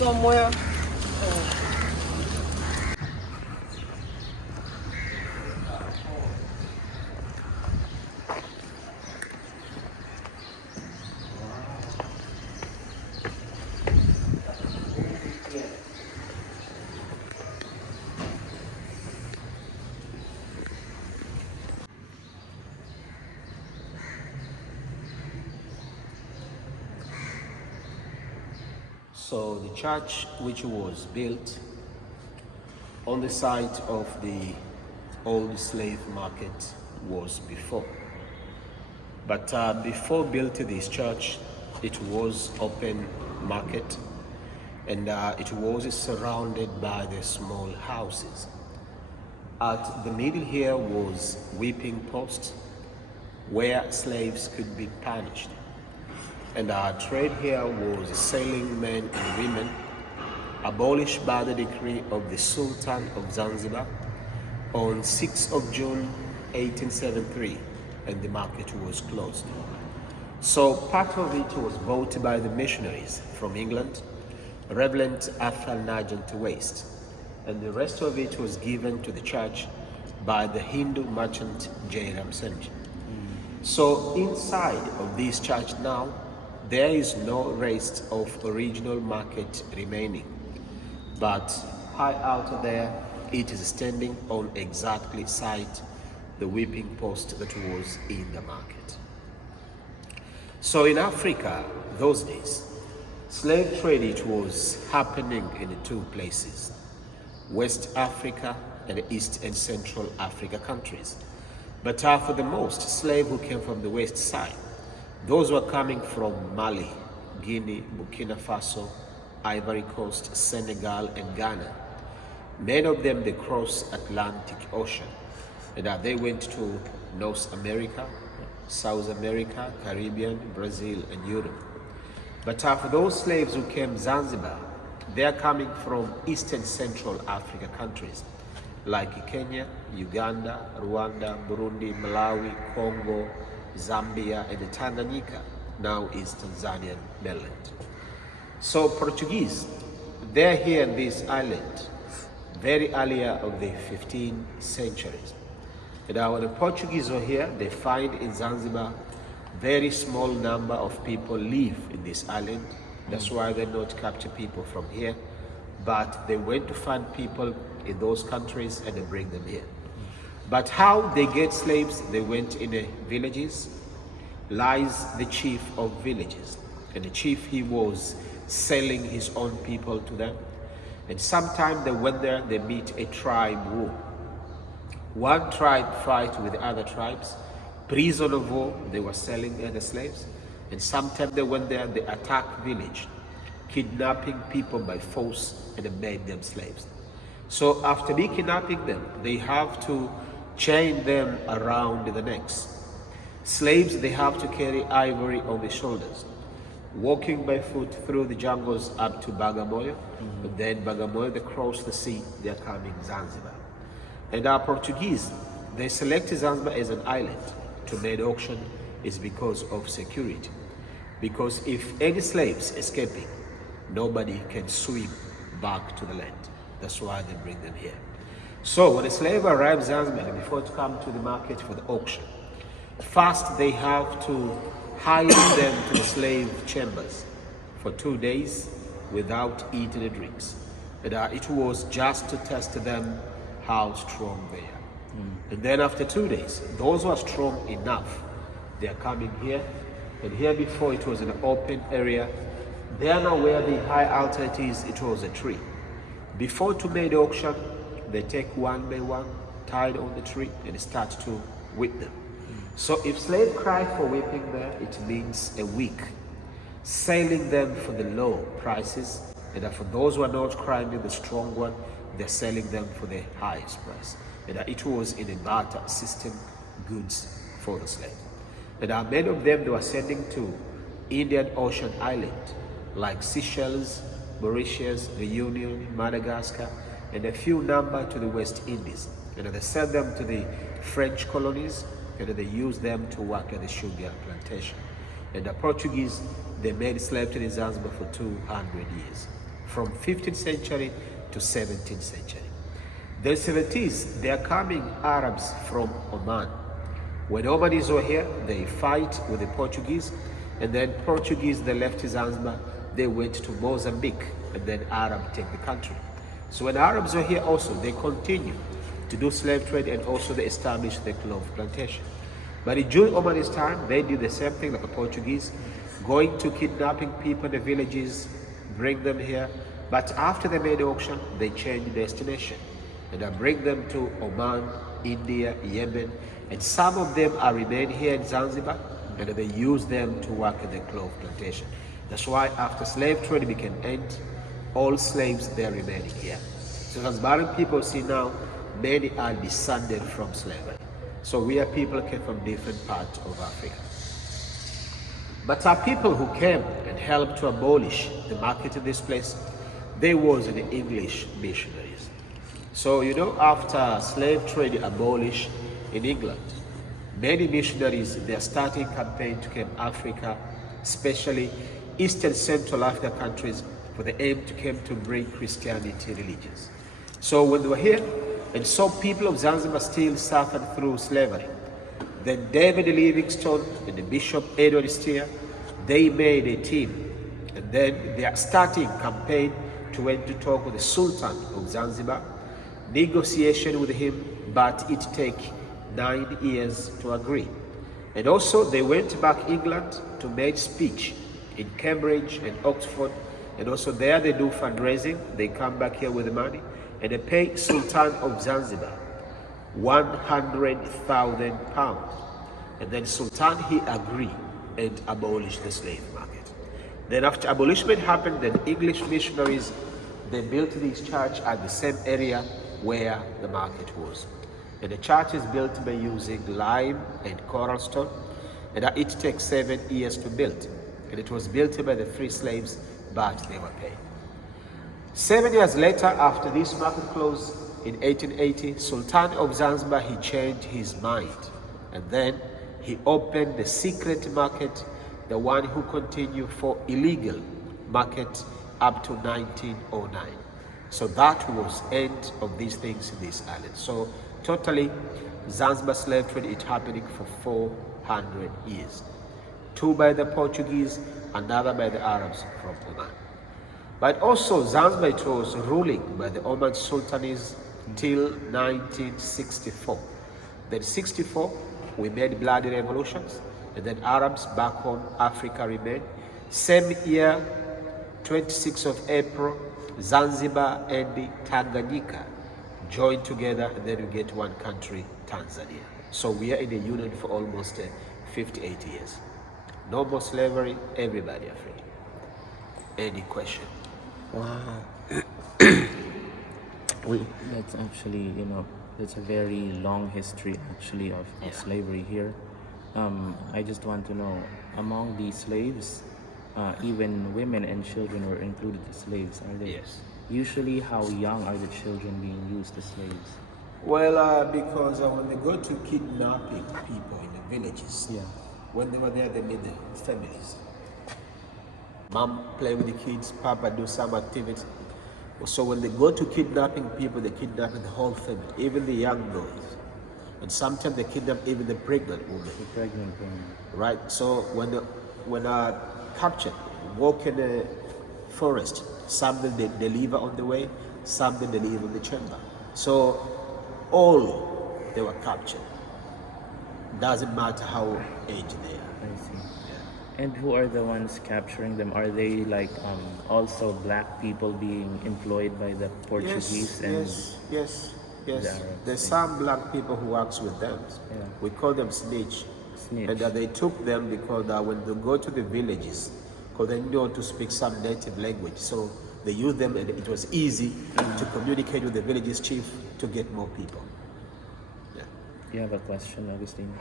Somewhere. So the church, which was built on the site of the old slave market, was before. But before building this church, it was open market, and it was surrounded by the small houses. At the middle here was whipping post, where slaves could be punished. And our trade here was selling men and women, abolished by the decree of the Sultan of Zanzibar on 6th of June 1873, and the market was closed. So part of it was bought by the missionaries from England, Reverend Arthur Nugent Waste, and the rest of it was given to the church by the Hindu merchant Jairam Senji. So inside of this church now, there is no rest of original market remaining, but high out there, it is standing on exactly site the whipping post that was in the market. So in Africa, those days, slave trade, it was happening in two places, West Africa and East and Central Africa countries. But for the most, slaves who came from the west side, those were coming from Mali, Guinea, Burkina Faso, Ivory Coast, Senegal, and Ghana. Many of them, they crossed Atlantic Ocean, and they went to North America, South America, Caribbean, Brazil, and Europe. But for those slaves who came Zanzibar, they are coming from East and Central Africa countries, like Kenya, Uganda, Rwanda, Burundi, Malawi, Congo, Zambia, and Tanzania, now is Tanzanian mainland. So Portuguese, they're here in this island very earlier of the 15th centuries. And when the Portuguese are here, they find in Zanzibar very small number of people live in this island. That's why they not capture people from here, but they went to find people in those countries and they bring them here. But how they get slaves, they went in the villages, lies the chief of villages. And the chief, he was selling his own people to them. And sometimes they went there, they meet a tribe war. One tribe fight with the other tribes, prison of war, they were selling the slaves. And sometimes they went there, they attacked village, kidnapping people by force, and they made them slaves. So after they kidnapping them, they have to chain them around the necks. Slaves, they have to carry ivory on their shoulders, walking by foot through the jungles up to Bagamoyo. And then Bagamoyo, they cross the sea, they are coming Zanzibar. And our Portuguese, they selected Zanzibar as an island to make auction is because of security. Because if any slaves escaping, nobody can swim back to the land. That's why they bring them here. So when a slave arrives in Zanzibar, before to come to the market for the auction, first they have to hire them to the slave chambers for 2 days without eating the drinks. And it was just to test them how strong they are. And then after 2 days, those who are strong enough, they are coming here. And here before it was an open area. There now where the high altitude is, it was a tree. Before to make the auction, they take one by one, tied on the tree, and start to whip them. So if slave cry for whipping there, it means a week. selling them for the low prices, and that for those who are not climbing the strong one, they're selling them for the highest price. And that it was in a barter system, goods for the slave. And many of them they were sending to Indian Ocean Island, like Seychelles, Mauritius, Reunion, Madagascar, and a few number to the West Indies. And they sent them to the French colonies, and they used them to work at the sugar plantation. And the Portuguese, they made slavery in Zanzibar for 200 years, from 15th century to 17th century. The 70s, they are coming Arabs from Oman. When Omanis were here, they fight with the Portuguese, and then Portuguese, they left Zanzibar, they went to Mozambique, and then Arab take the country. So when Arabs were here also, they continued to do slave trade, and also they established the cloth plantation. But during Omanis time, they did the same thing like the Portuguese, going to kidnapping people in the villages, bring them here. But after they made the auction, they changed destination. And I bring them to Oman, India, Yemen, and some of them are remain here in Zanzibar, and they use them to work at the cloth plantation. That's why after slave trade became end, all slaves they are remaining here. So Zanzibarian people see now, many are descended from slavery. So we are people came from different parts of Africa. But our people who came and helped to abolish the market in this place, they was the English missionaries. So after slave trade abolished in England, many missionaries, they are starting campaign to come Africa, especially East and Central Africa countries, for the aim to come to bring Christianity religions. So when they were here, and so people of Zanzibar still suffered through slavery, then David Livingstone and the Bishop Edward Steer, they made a team, and then they are starting campaign to went to talk with the Sultan of Zanzibar, negotiation with him, but it take 9 years to agree. And also they went back England to make speech in Cambridge and Oxford, and also there they do fundraising. They come back here with the money, and they pay Sultan of Zanzibar £100,000. And then Sultan, he agreed and abolished the slave market. Then after abolishment happened, then English missionaries, they built this church at the same area where the market was. And the church is built by using lime and coral stone, and it takes 7 years to build. And it was built by the free slaves, but they were paid. 7 years later, after this market closed in 1880, Sultan of Zanzibar, he changed his mind. And then he opened the secret market, the one who continued for illegal market up to 1909. So that was end of these things in this island. So totally, Zanzibar slave trade is happening for 400 years. 2 by the Portuguese, another by the Arabs from Oman. But also Zanzibar was ruling by the Oman Sultanates till 1964. Then 64, we made bloody revolutions, and then Arabs back home, Africa remained. Same year, 26th of April, Zanzibar and Tanganyika joined together, and then we get one country, Tanzania. So we are in a union for almost 58 years. No more slavery, everybody are free. Any question? Wow. That's actually, it's a very long history actually of slavery here. I just want to know, among these slaves, even women and children were included as slaves, are they? Yes. Usually, how young are the children being used as slaves? Well, because when they go to kidnapping people in the villages, when they were there, they made the families. Mom play with the kids, Papa do some activity. So when they go to kidnapping people, they kidnap the whole family, even the young boys. And sometimes they kidnap even the pregnant woman. The pregnant woman. Right? So when captured, walk in the forest, some they deliver on the way, some they deliver in the chamber. So all they were captured. Doesn't matter how aged they are. I see. And who are the ones capturing them? Are they also black people being employed by the Portuguese Yes. The Arabs? There's some black people who works with them. Yeah. We call them snitch. And they took them because when they go to the villages, because they know to speak some native language. So they used them, and it was easy to communicate with the village's chief to get more people. Yeah. You have a question, Augustine?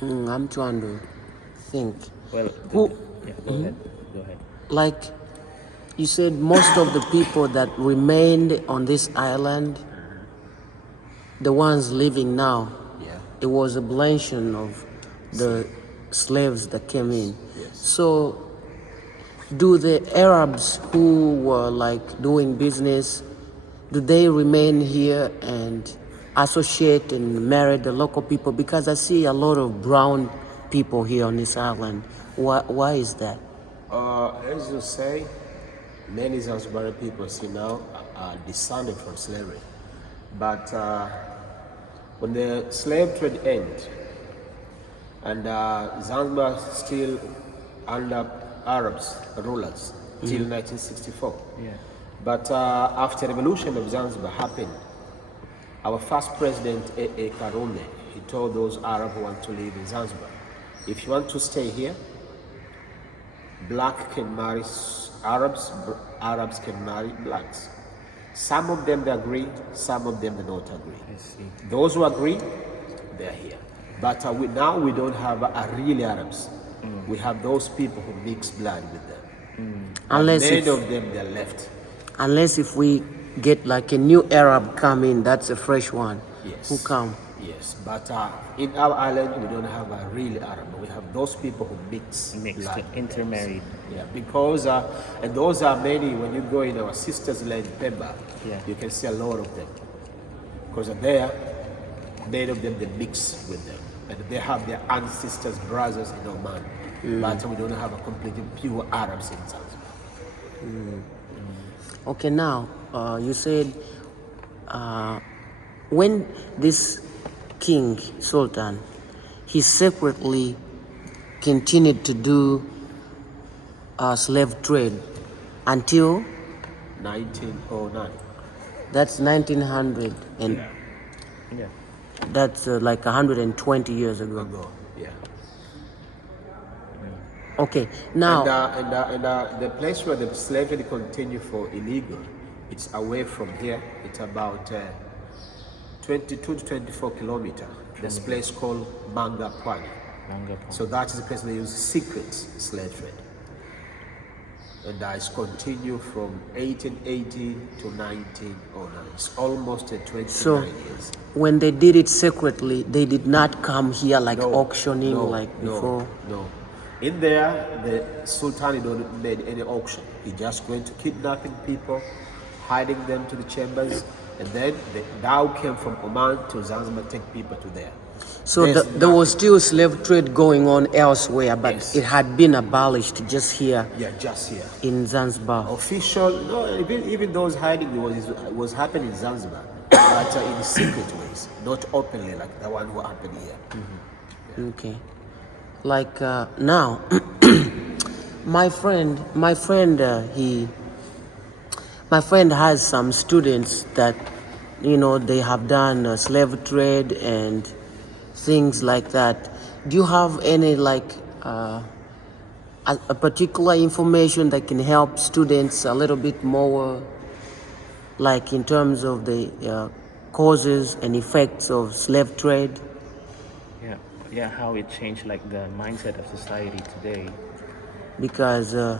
I'm trying to think. Well, Who, yeah, go ahead. Go ahead. like you said, most of the people that remained on this island, the ones living now, Yeah. it was a blending of the slaves that came in. Yes. So, do the Arabs who were like doing business, do they remain here and associate and marry the local people? Because I see a lot of brown people here on this island. Why is that? As you say, many Zanzibar people see now are descended from slavery. But when the slave trade ended, and Zanzibar still under Arabs rulers till 1964. Yeah. But after the revolution of Zanzibar happened, our first president, A.A. Karume, he told those Arabs who want to live in Zanzibar, if you want to stay here, black can marry Arabs, Arabs can marry blacks. Some of them they agree, some of them they don't agree. I see. Those who agree, they're here. But now we don't have real Arabs. We have those people who mix blood with them. Unless Many if, of them they're left. unless if we get like a new Arab come in, that's a fresh one. Yes. Who come? Yes, but in our island we don't have a real Arab. We have those people who mix Mixed, blood. intermarried. Yeah, because and those are many. When you go in our sisters' land, Pemba, Yeah. you can see a lot of them. Because there, many of them they mix with them, and they have their ancestors, brothers in Oman. But we don't have a completely pure Arabs in Zanzibar. Okay, now you said when this king Sultan, he secretly continued to do slave trade until 1909. that's 1900, and Yeah. that's like 120 years ago. Ago, yeah. Okay, now And the place where the slavery continued for illegal, it's away from here. It's about 22 to 24 kilometers. This place called Manga Pwani. So that is the place they use secret slave trade. And it's continued from 1880 to 1909. It's almost 29 So- years. when they did it secretly, they did not come here like No, auctioning no, like no, before. No. In there, the Sultan don't made any auction. He just going to kidnapping people, hiding them to the chambers, and then the dhow came from Oman to Zanzibar, take people to there. So There's there was still slave trade going on elsewhere, but Yes. it had been abolished just here Yeah, just here. in Zanzibar. Official, no, even those hiding was happening in Zanzibar, but in secret ways, not openly like the one who happened here. Okay. Like now, my friend has some students that, they have done slave trade and things like that. Do you have any like a particular information that can help students a little bit more, like in terms of the causes and effects of slave trade? Yeah, how it changed like the mindset of society today. Because I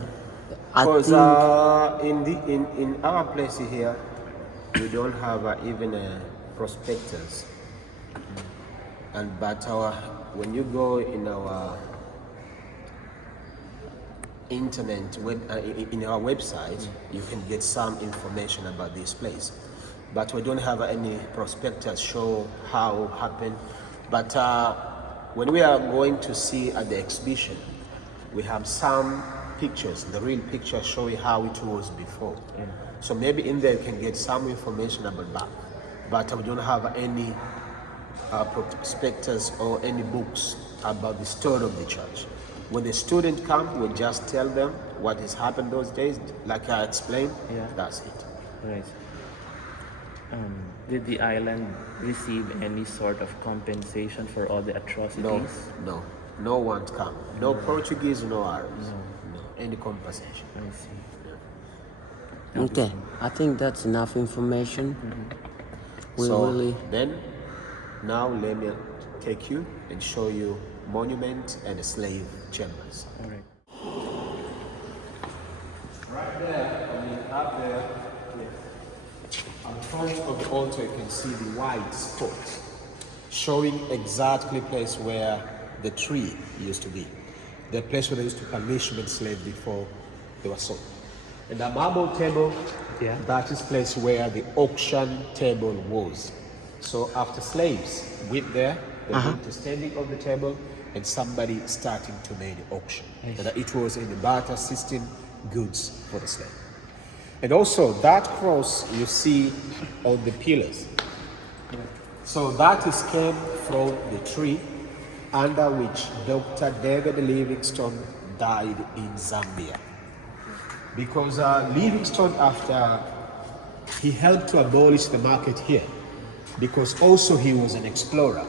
Because think in our place here, we don't have even prospectors. But when you go in our internet in our website, you can get some information about this place. But we don't have any prospectors show how it happened. But when we are going to see at the exhibition, we have some pictures, the real picture showing how it was before. So maybe in there you can get some information about that. But we don't have any prospectus or any books about the story of the church. When the student come, we just tell them what has happened those days, like I explained. Yeah. That's it. Right. Did the island receive any sort of compensation for all the atrocities? No one come. No Portuguese, no Arabs. No. any compensation. I see. Okay, I think that's enough information. We So really then, now let me take you and show you monument and slave chambers. All right. Right there, up there, at the front of the altar, you can see the white spot showing exactly place where the tree used to be. The place where they used to punishment slaves before they were sold. And the marble table, that is place where the auction table was. So after slaves went there, they went to standing on the table and somebody starting to make the auction. And it was in the barter system, goods for the slave. And also that cross you see on the pillars. So that is came from the tree under which Dr. David Livingstone died in Zambia. Because Livingstone, after he helped to abolish the market here, because also he was an explorer.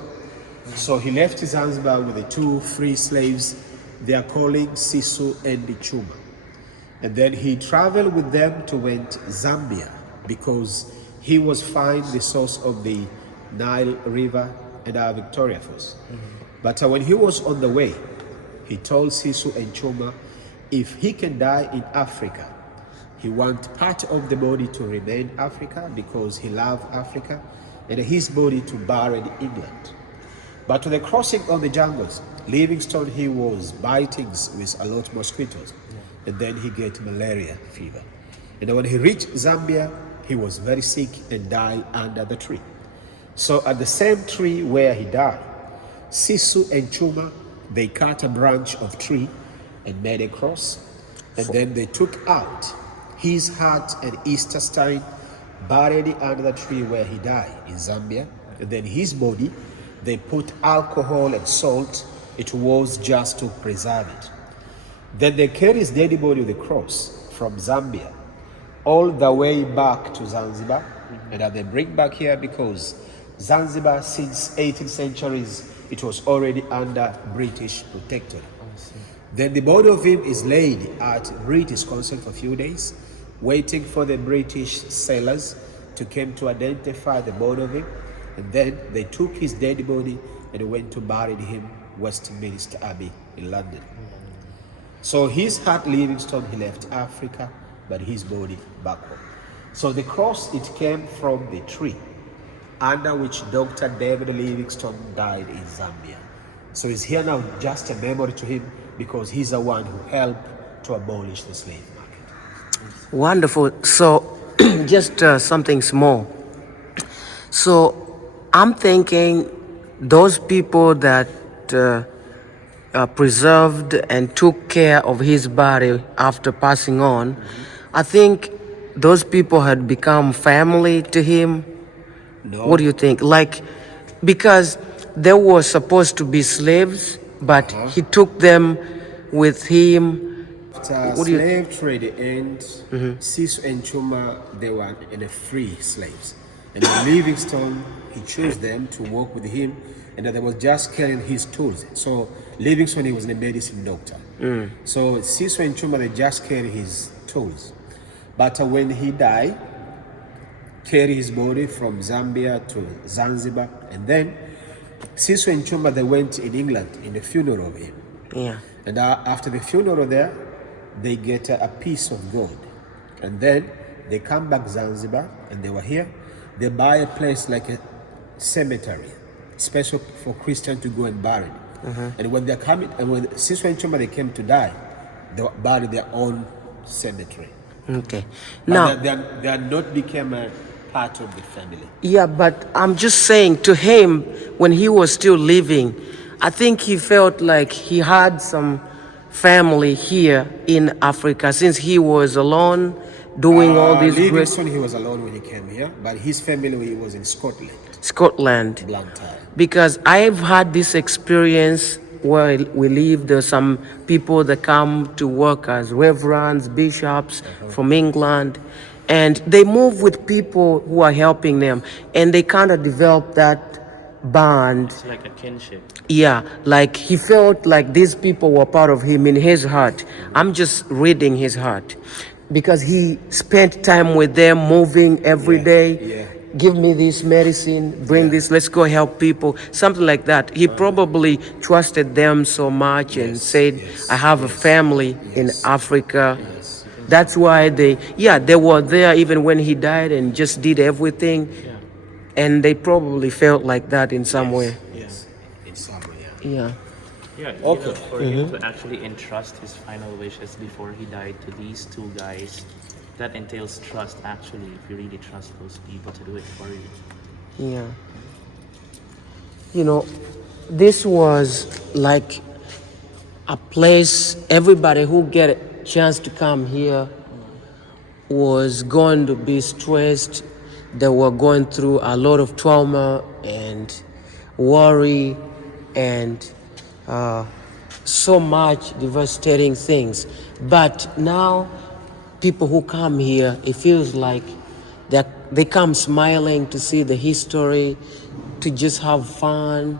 So he left Zanzibar with the 2 free slaves, their colleagues Sisu and Chuma. And then he traveled with them to went Zambia because he was find the source of the Nile River and our Victoria Falls. But when he was on the way, he told Sisu and Chuma if he can die in Africa, he wants part of the body to remain Africa because he loved Africa, and his body to bury in England. But to the crossing of the jungles, Livingstone, he was biting with a lot of mosquitoes, and then he get malaria fever. And when he reached Zambia, he was very sick and died under the tree. So at the same tree where he died, Sisu and Chuma, they cut a branch of tree and made a cross, and then they took out his heart and Easter stein, buried it under the tree where he died in Zambia, and then his body, they put alcohol and salt. It was just to preserve it. Then they carried his dead body with the cross from Zambia all the way back to Zanzibar, and they bring back here because Zanzibar since 18th centuries it was already under British protectorate. Then the body of him is laid at British Council for a few days, waiting for the British sailors to come to identify the body of him. And then they took his dead body and went to bury him Westminster Abbey in London. So his heart Livingstone, he left Africa, but his body back home. So the cross, it came from the tree under which Dr. David Livingstone died in Zambia. So he's here now just a memory to him because he's the one who helped to abolish the slave market. wonderful. So just something small. So I'm thinking those people that preserved and took care of his body after passing on, I think those people had become family to him. No. What do you think? Like, because they were supposed to be slaves, but he took them with him. After slave trade ends, Sisu and Chuma, they were in a free slaves. And Livingstone, he chose them to work with him, and they was just carrying his tools. So Livingstone, he was a medicine doctor. So Sisu and Chuma, they just carry his tools. But when he died, carry his body from Zambia to Zanzibar, and then Sisu and Chuma, they went in England in the funeral of him. Yeah. And after the funeral there, they get a piece of gold. And then they come back Zanzibar, and they were here. They buy a place like a cemetery, special for Christians to go and bury. And when they're coming, and when Sisu and Chuma, they came to die, they buried their own cemetery. Okay. But Now, they are not became a part of the family. yeah, but I'm just saying to him, when he was still living, I think he felt like he had some family here in Africa since he was alone doing all these great Livingstone, he was alone when he came here, but his family was in Scotland, Scotland. Blantyre. Because I've had this experience where we live, there's some people that come to work as reverends, bishops from England, and they move with people who are helping them, and they kind of develop that bond. It's like a kinship. Yeah, like he felt like these people were part of him in his heart. I'm just reading his heart because he spent time with them, moving every Yeah, day. yeah. Give me this medicine, bring Yeah. this, let's go help people, something like that. He probably trusted them so much and Yes, said, yes, I have a yes, family in yes. Africa. Yes. That's why they were there even when he died and just did everything. Yeah. And they probably felt like that in some way. Yes. In summer, yeah. Yeah. Yeah, Okay. for him to actually entrust his final wishes before he died to these two guys, that entails trust actually, if you really trust those people to do it for you. Yeah. You know, this was like a place everybody who get a chance to come here was going to be stressed. They were going through a lot of trauma and worry and so much devastating things. But now, people who come here, it feels like that they come smiling to see the history, to just have fun.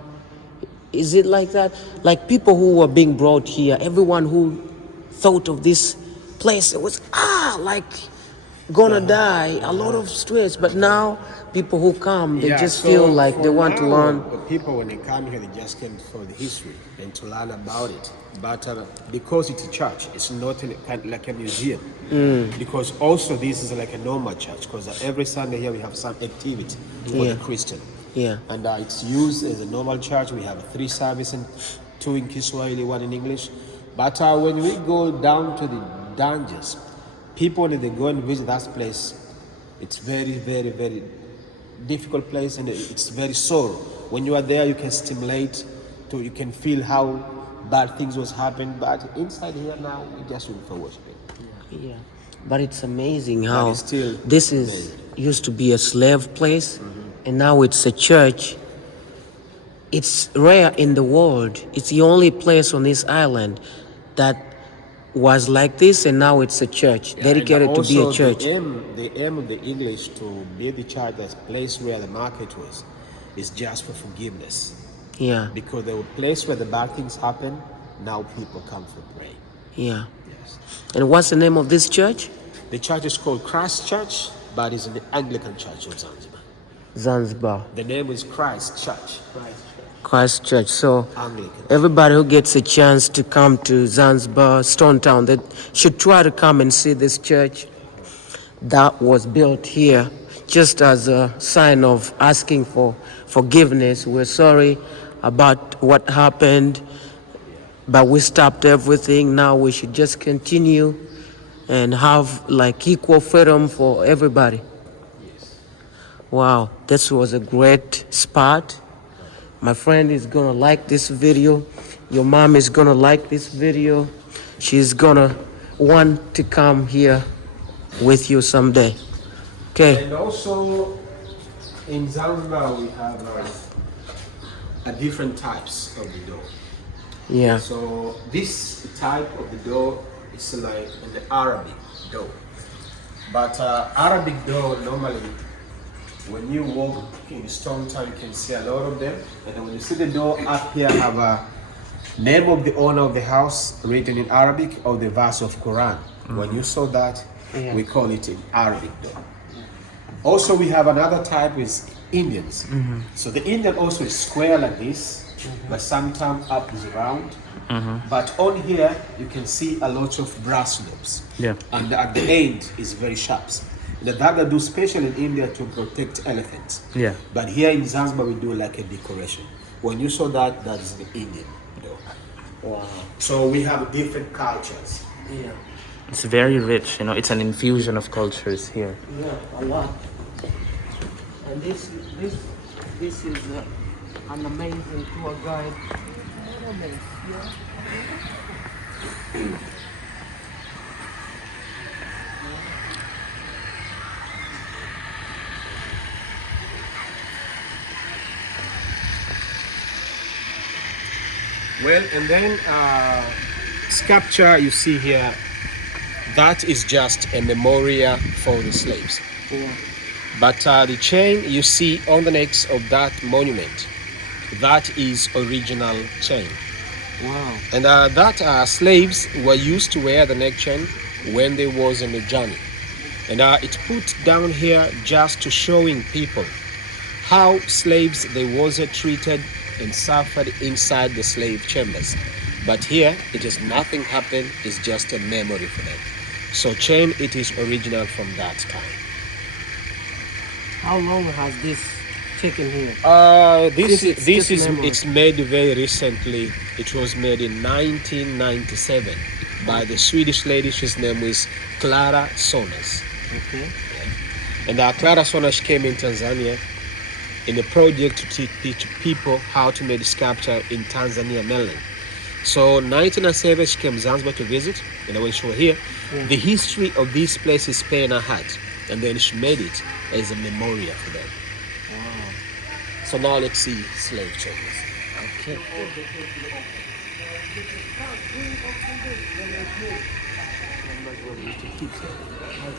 Is it like that? Like people who were being brought here, everyone who thought of this place, it was like gonna die, a lot of stress. But now people who come, they just feel like they for want to now, learn. the people when they come here, they just came for the history and to learn about it. But because it's a church, it's not like a museum. Because also this is like a normal church. Because every Sunday here we have some activity for Yeah. the Christian. Yeah. And it's used as a normal church. We have 3 services, 2 in Kiswahili, 1 in English. But when we go down to the dungeons, people when they go and visit that place, it's very, very, very difficult place and it's very sorrow. When you are there, you can stimulate, you can feel how bad things was happening. But inside here now, we just doing for worshiping. Yeah, but it's amazing how it's still this is used to be a slave place, and now it's a church. It's rare in the world. It's the only place on this island that was like this, and now it's a church dedicated to be a church. The aim of the English to be the church, that place where the market was, is just for forgiveness. Yeah, Because the place where the bad things happen, now people come for prayer. yeah. Yes. And what's the name of this church? The church is called Christ Church, but it's in the Anglican Church of Zanzibar. Zanzibar, The name is Christ Church. Christ Church. So Anglican. everybody who gets a chance to come to Zanzibar, Stone Town, they should try to come and see this church that was built here just as a sign of asking for forgiveness. We're sorry about what happened, but we stopped everything. Now we should just continue and have like equal freedom for everybody. Wow, this was a great spot. My friend is gonna like this video. Your mom is gonna like this video. She's gonna want to come here with you someday. Okay. And also, in Zanzibar, we have a different types of the door. Yeah. So this type of the door is like an Arabic door. But Arabic door normally, when you walk in Stone Town, you can see a lot of them. And then when you see the door up here, have a name of the owner of the house written in Arabic or the verse of Quran. When you saw that, we call it an Arabic door. Also, we have another type is Indians. So the Indian also is square like this, but sometimes up is round. But on here, you can see a lot of brass knobs. Yeah. And at the end is very sharp. That they do special in India to protect elephants. Yeah. But here in Zanzibar, we do like a decoration. When you saw that, that is the Indian door. Wow. So we have different cultures. Yeah. It's very rich, it's an infusion of cultures here. Yeah, a lot. And this is an amazing tour guide. Well, and then sculpture you see here, that is just a memorial for the slaves. Yeah. But the chain you see on the necks of that monument that is original chain. Wow. And that slaves were used to wear the neck chain when they was on a journey. And it's put down here just to showing people how slaves they was treated and suffered inside the slave chambers. But here it is nothing happened, it's just a memory for them. So chain, it is original from that time. How long has this taken here? This Since it's this just is memory. it's made very recently. It was made in 1997 by the Swedish lady. His name is Clara Sonas. Okay. And Clara Sonas came in Tanzania in a project to teach people how to make sculpture in Tanzania mainland. So 1997 she came to Zanzibar to visit, and when she was here, the history of this place is paying her heart, and then she made it as a memorial for them. Wow. So now let's see slave chambers. Okay.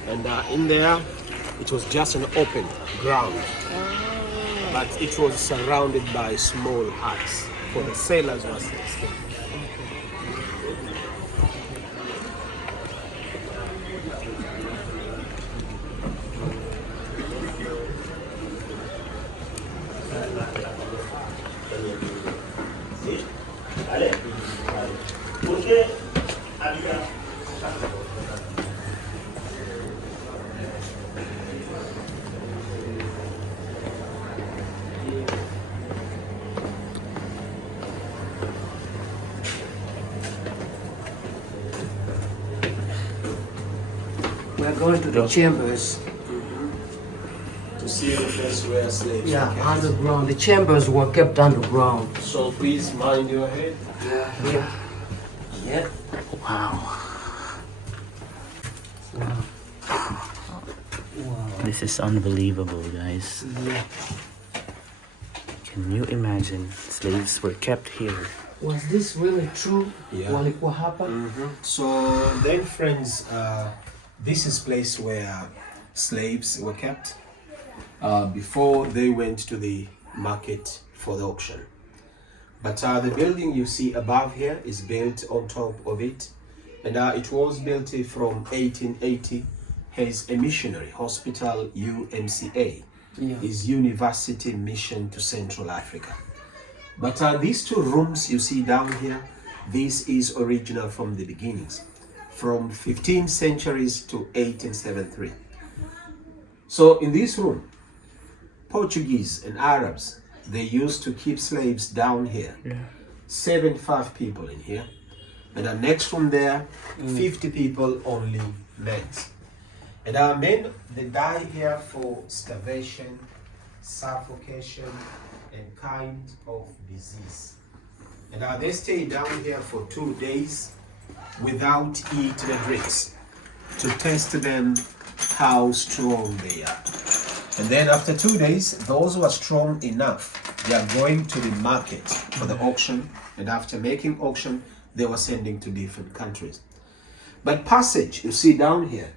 And in there, it was just an open ground, but it was surrounded by small huts for the sailors was staying. We're going to the chambers. To see the place where slaves Yeah, were kept. underground. The chambers were kept underground. So please mind your head. Yeah. Yeah. Wow. This is unbelievable, guys. Yeah. Can you imagine? Slaves were kept here. Was this really true? Yeah. What happened? So then, friends, this is place where slaves were kept before they went to the market for the auction. But the building you see above here is built on top of it, and it was built from 1880 as a missionary hospital, UMCA, is University Mission to Central Africa. But these two rooms you see down here, this is original from the beginnings, from 15th centuries to 1873. So in this room, Portuguese and Arabs, they used to keep slaves down here. 75 people in here. And the next room there, 50 people, only men. And our men, they die here for starvation, suffocation, and kind of disease. And they stay down here for 2 days without eating and drinks to test them how strong they are. And then after 2 days, those who are strong enough, they are going to the market for the auction. And after making auction, they were sending to different countries. But passage, you see down here,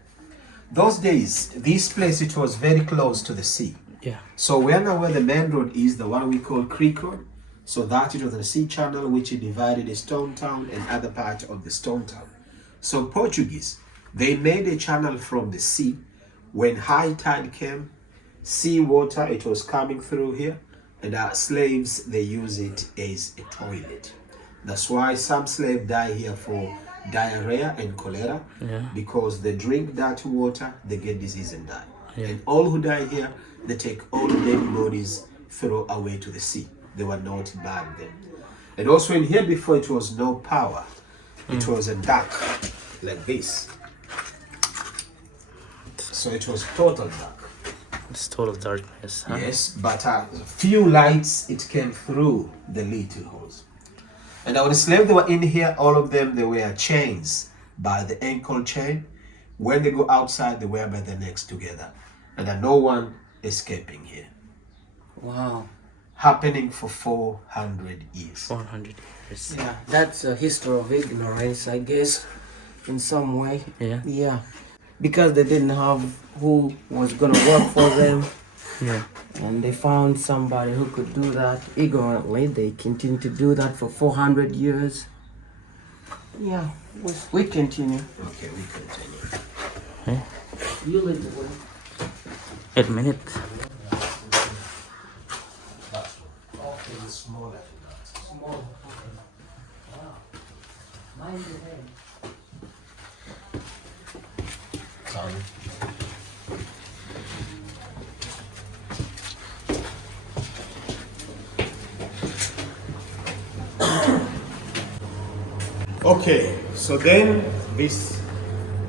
those days, this place, it was very close to the sea. Yeah. So where the main road is, the one we call Creek Road, so that it was the sea channel which divided the stone town and other part of the stone town. So Portuguese, they made a channel from the sea. When high tide came, sea water, it was coming through here, and our slaves, they use it as a toilet. That's why some slaves die here for diarrhea and cholera, because they drink that water, they get disease and die. And all who die here, they take all the dead bodies, throw away to the sea. They were not burned then. And also in here before, it was no power. It was a dark like this. So it was total dark. It's total darkness, huh? Yes, but few lights, it came through the little holes. And our slaves, they were in here, all of them, they wear chains by the ankle chain. When they go outside, they wear by the necks together. And no one escaping here. Wow. Happening for 400 years. 400 years. Yeah, that's a history of ignorance, I guess, in some way. Yeah. Yeah. Because they didn't have who was gonna work for them. Yeah. And they found somebody who could do that ignorantly. They continue to do that for 400 years. Yeah, we continue. Okay, we continue. Okay. You lead the way. 8 minutes. Okay, it's smaller than that. Small. Wow. Mind your head. Sorry. Okay, so then this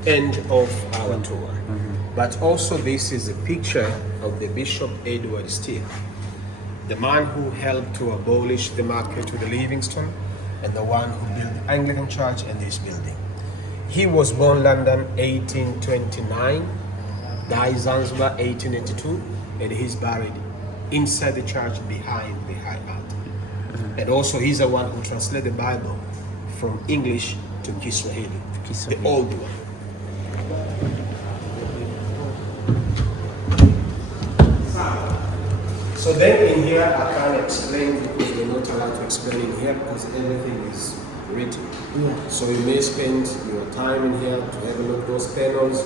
end of our tour. But also this is a picture of the Bishop Edward Steele, the man who helped to abolish the market with the Livingstone and the one who built the Anglican Church and this building. He was born London 1829, died Zanzibar 1882, and he's buried inside the church behind the high altar. And also he's the one who translated the Bible from English to Kiswahili, the old one. So then in here I can't explain because we're not allowed to explain in here because everything is written. Yeah. So you may spend your time in here to have a look at those panels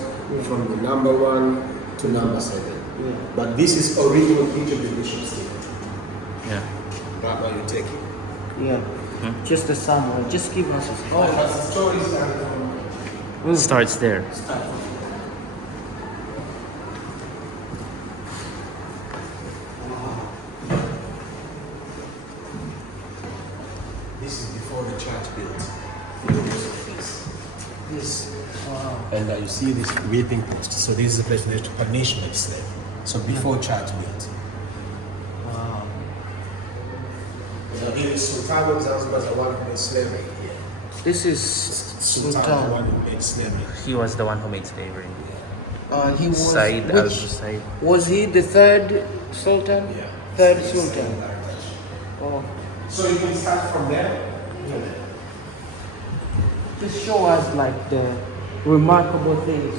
from the number 1 to number 7. Yeah. But this is original picture of the Bishop Steele. Yeah. Right now you take it. Yeah. Just a summary. Just give us a But the stories are from Starts there. This is before the church built. This. Wow. And you see this whipping post. So this is the place where they punish the slave. So before church built. Wow. So here is Sultan of Zanzibar, the one who made slavery here. This is Sultan, the Sultan. one who made slavery. He was the one who made slavery. He was. Said which- al-Said. Was he the third Sultan? Yeah. Third Yes, Sultan. very much. Oh. So you can start from there. Just show us like the remarkable things.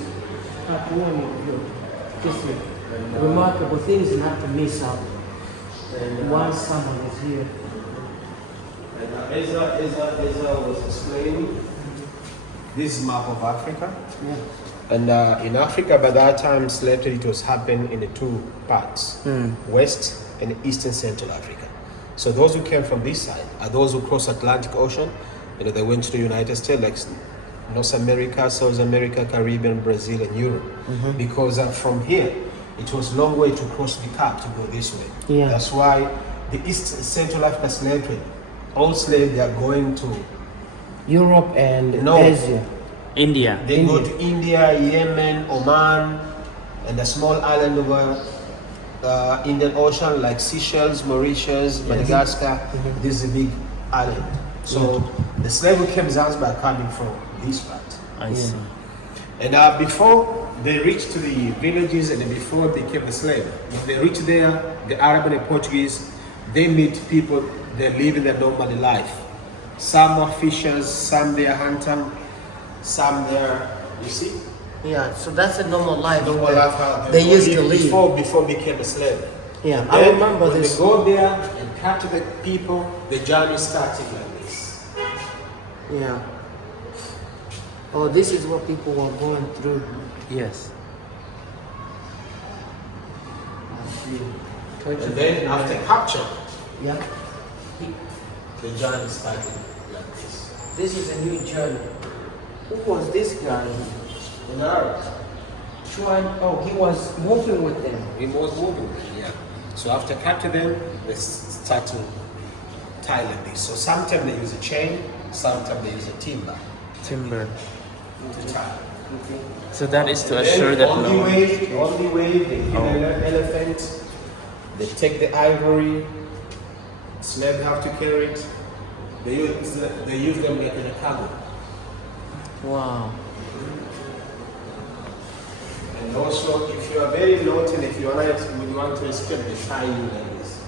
Just remarkable things not to miss out. Once someone is here. And Ezra was explaining this map of Africa. Yeah. And in Africa, by that time, slavery it was happening in the 2 parts, West and Eastern Central Africa. So those who came from this side are those who crossed Atlantic Ocean. You know, they went to the United States, like North America, South America, Caribbean, Brazil, and Europe. Because from here, it was a long way to cross the Cape to go this way. Yeah. That's why the East Central Africa slave trade, all slaves, they are going to Europe and No. Asia. India. They go to India, Yemen, Oman, and the small island over Indian Ocean like Seychelles, Mauritius, Madagascar. This is a big island. So the slave who came to Zanzibar are coming from this part. I see. And before they reached to the villages and before they became the slave, when they reach there, the Arab and the Portuguese, they meet people, they're living their normal life. Some are fishers, some they are hunting, some they're, you see? Yeah, so that's a normal life. Normal that life how they used to live. before became a slave. Yeah, And I then remember when this. they go there and capture the people, the journey starting like this. Yeah. Oh, this is what people were going through. Yes. And then after capture, Yeah. the journey started like this. This is a new journey. Who was this guy? In Arab, He was moving with them. he was moving, yeah. So after capture them, they start to tie like this. So sometimes they use a chain, sometimes they use a timber Timber. to tie. So that is to Then assure that on no the one. way, they kill an elephant, they take the ivory, slave have to carry it, they use them like in a cargo. Wow. And also, if you are very naughty and if you want to escape, they tie you like this.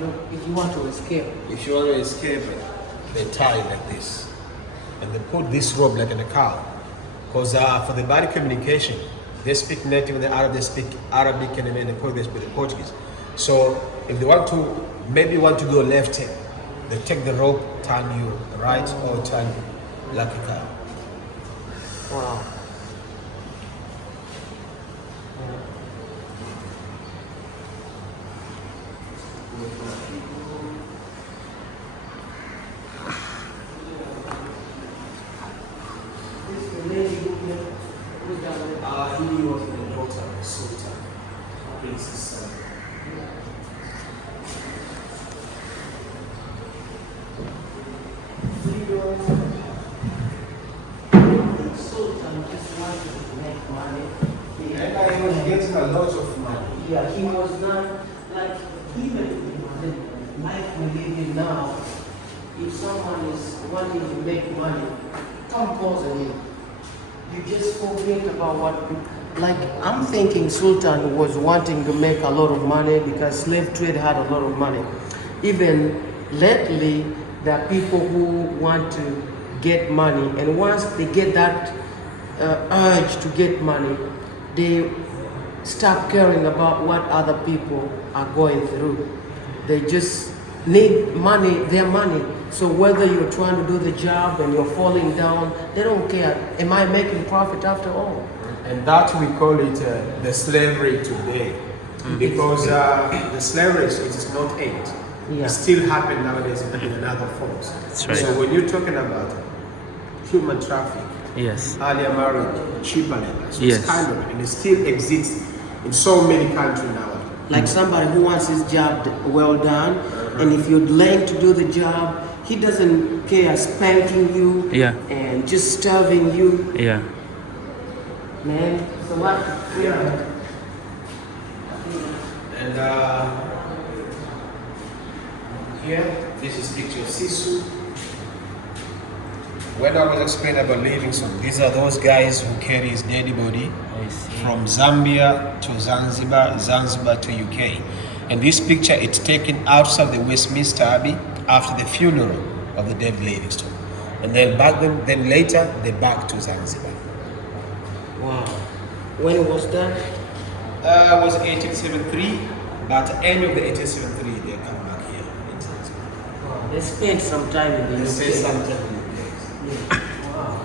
Look, if you want to escape. If you want to escape, they tie like this. And they put this rope like in a cow. Because for the body communication, They speak native, and the Arab they speak Arabic, and then the Portuguese speak the Portuguese. So if they want to, maybe want to go left hand, they take the rope, turn you right, or turn you like a car. Wow. He was the daughter of Sultan, Princess son. Sultan just wanted to make money. And he was getting a lot of money. Yeah, he was not like, even in the life we live in now, if someone is wanting to make money, don't bother him. You just forget about what, like, I'm thinking Sultan was wanting to make a lot of money because slave trade had a lot of money. Even lately, there are people who want to get money, and once they get that urge to get money, they stop caring about what other people are going through. They just need money, their money. So whether you're trying to do the job and you're falling down, they don't care. Am I making profit after all? And that we call it the slavery today. Because the slavery it is not end. Yeah. It still happens nowadays in another forms. That's right. So when you're talking about human traffic, Yes. earlier marriage, cheaper labor, so Yes. it's kind of, and it still exists in so many countries now. Like somebody who wants his job well done, and if you're late to do the job, he doesn't care spanking you Yeah. and just starving you. Yeah. Man, it's a lot to clear up. And here, this is picture of Sisu. When I was explaining about Livingstone, these are those guys who carry his dead body I see. from Zambia to Zanzibar, Zanzibar to UK. And this picture, it's taken outside the Westminster Abbey after the funeral of the dead Livingstone. And then then later, they back to Zanzibar. Wow. When was that? It was 1873, but end of the 1873, they come back here in Zanzibar. Wow. They spent some time in the They UK. say something in the place. Yeah. Wow.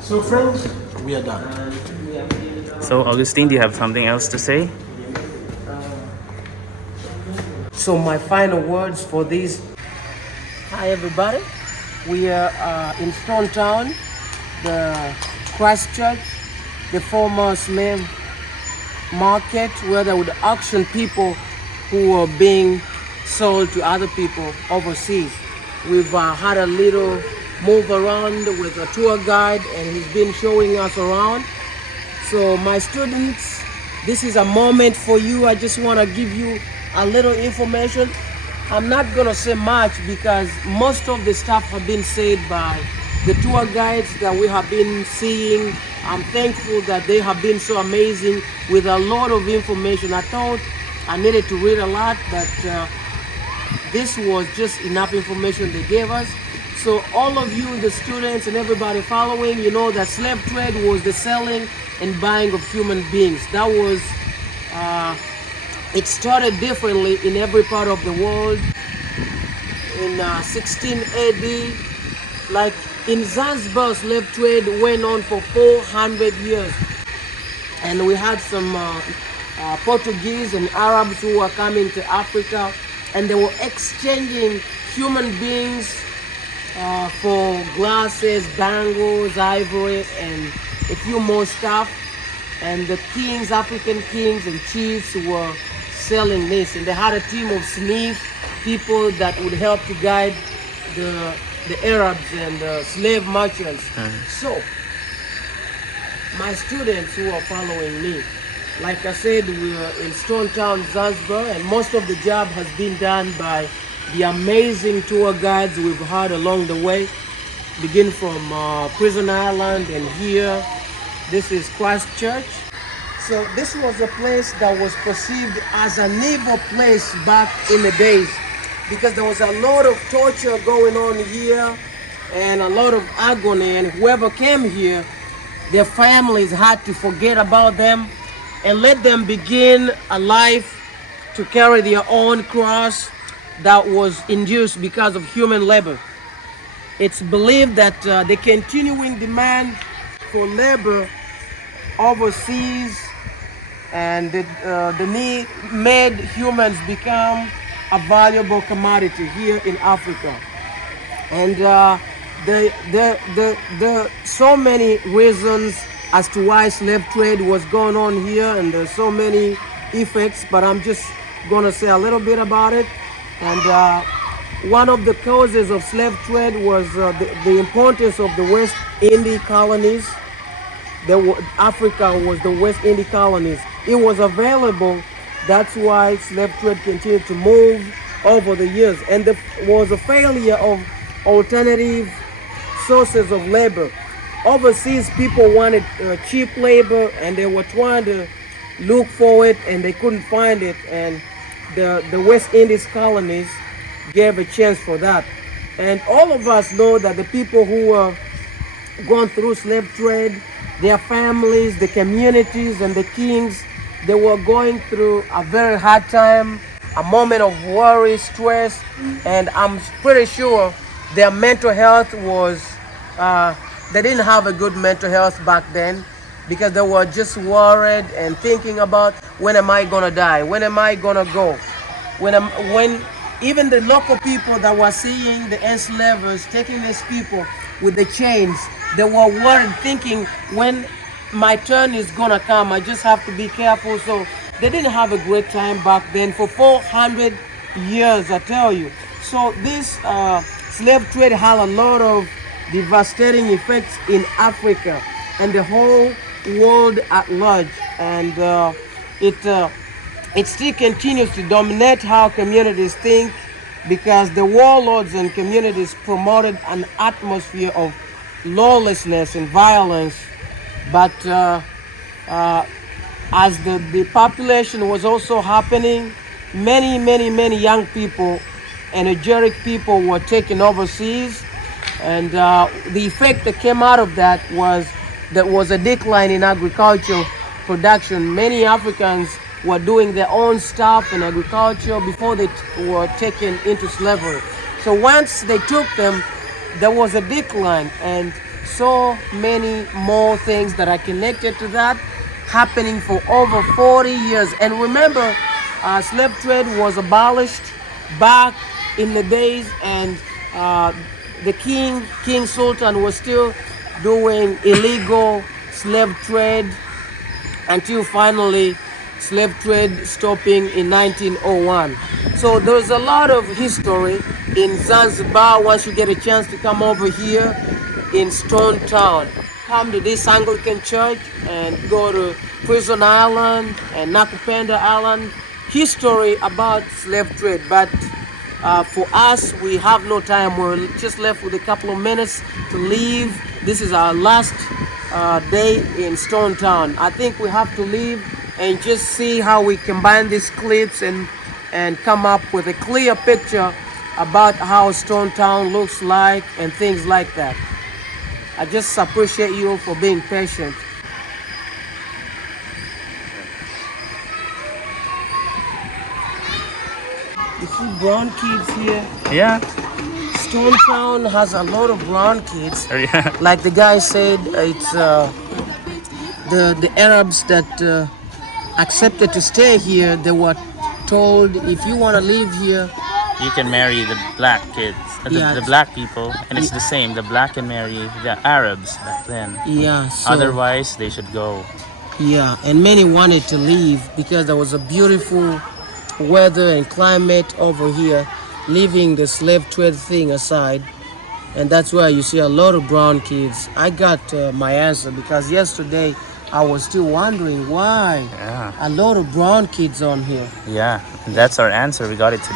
So friends, we are done. So, Augustine, do you have something else to say? So my final words for this. Hi everybody. We are in Stone Town, the Christchurch, the former slave market where they would auction people who were being sold to other people overseas. We've had a little move around with a tour guide and he's been showing us around. So my students, this is a moment for you. I just want to give you a little information. I'm not gonna say much because most of the stuff have been said by the tour guides that we have been seeing. I'm thankful that they have been so amazing with a lot of information. I thought I needed to read a lot, but this was just enough information they gave us. So all of you, the students and everybody following, you know that slave trade was the selling and buying of human beings. That was, it started differently in every part of the world. In 16 AD, like in Zanzibar, slave trade went on for 400 years. And we had some Portuguese and Arabs who were coming to Africa, and they were exchanging human beings for glasses, bangles, ivory, and a few more stuff. And the kings, African kings and chiefs were selling this. And they had a team of slave people that would help to guide the Arabs and the slave merchants. So, my students who are following me, Like I said, we're in Stone Town, Zanzibar, and most of the job has been done by the amazing tour guides we've had along the way. Begin from Prison Island, and here, this is Christchurch. So this was a place that was perceived as an evil place back in the days, because there was a lot of torture going on here and a lot of agony, and whoever came here, their families had to forget about them and let them begin a life to carry their own cross that was induced because of human labor. It's believed that the continuing demand for labor overseas and the need made humans become a valuable commodity here in Africa. And there so many reasons as to why slave trade was going on here, and there's so many effects, but I'm just gonna say a little bit about it. And one of the causes of slave trade was the importance of the West Indies colonies. Africa was the West Indies colonies. It was available. That's why slave trade continued to move over the years. And there was a failure of alternative sources of labor. Overseas, people wanted cheap labor, and they were trying to look for it, and they couldn't find it. And the West Indies colonies gave a chance for that. And all of us know that the people who were going through slave trade, their families, the communities, and the kings, they were going through a very hard time, a moment of worry, stress, and I'm pretty sure their mental health was, they didn't have a good mental health back then, because they were just worried and thinking about, when am I gonna die? When am I gonna go? When even the local people that were seeing the enslavers taking these people with the chains, they were worried, thinking, when my turn is gonna come, I just have to be careful. So they didn't have a great time back then for 400 years, I tell you. So this slave trade had a lot of devastating effects in Africa and the whole world at large, and it still continues to dominate how communities think, because the warlords and communities promoted an atmosphere of lawlessness and violence. But as the population was also happening, many young people, energetic people were taken overseas, and the effect that came out of that was a decline in agricultural production. Many Africans were doing their own stuff in agriculture before they were taken into slavery. So once they took them, there was a decline, and so many more things that are connected to that happening for over 40 years. And remember, slave trade was abolished back in the days, and the King Sultan was still doing illegal slave trade until finally slave trade stopping in 1901. So there's a lot of history in Zanzibar. Once you get a chance to come over here in Stone Town, come to this Anglican church and go to Prison Island and Nakupenda Island. History about slave trade. But for us, we have no time. We're just left with a couple of minutes to leave. This is our last day in Stone Town. I think we have to leave and just see how we combine these clips and come up with a clear picture about how Stone Town looks like and things like that. I just appreciate you for being patient. You see brown kids here? Yeah. Stone Town has a lot of brown kids. Oh, yeah. Like the guy said, it's the Arabs that accepted to stay here. They were told, if you want to live here, You can marry the black kids, Yeah. the black people, and it's the same. The black can marry the Arabs back then. yeah. So, Otherwise, they should go. yeah, and many wanted to leave because there was a beautiful weather and climate over here, leaving the slave trade thing aside. And that's why you see a lot of brown kids. I got my answer, because yesterday I was still wondering why Yeah. a lot of brown kids on here. Yeah, that's our answer. We got it today.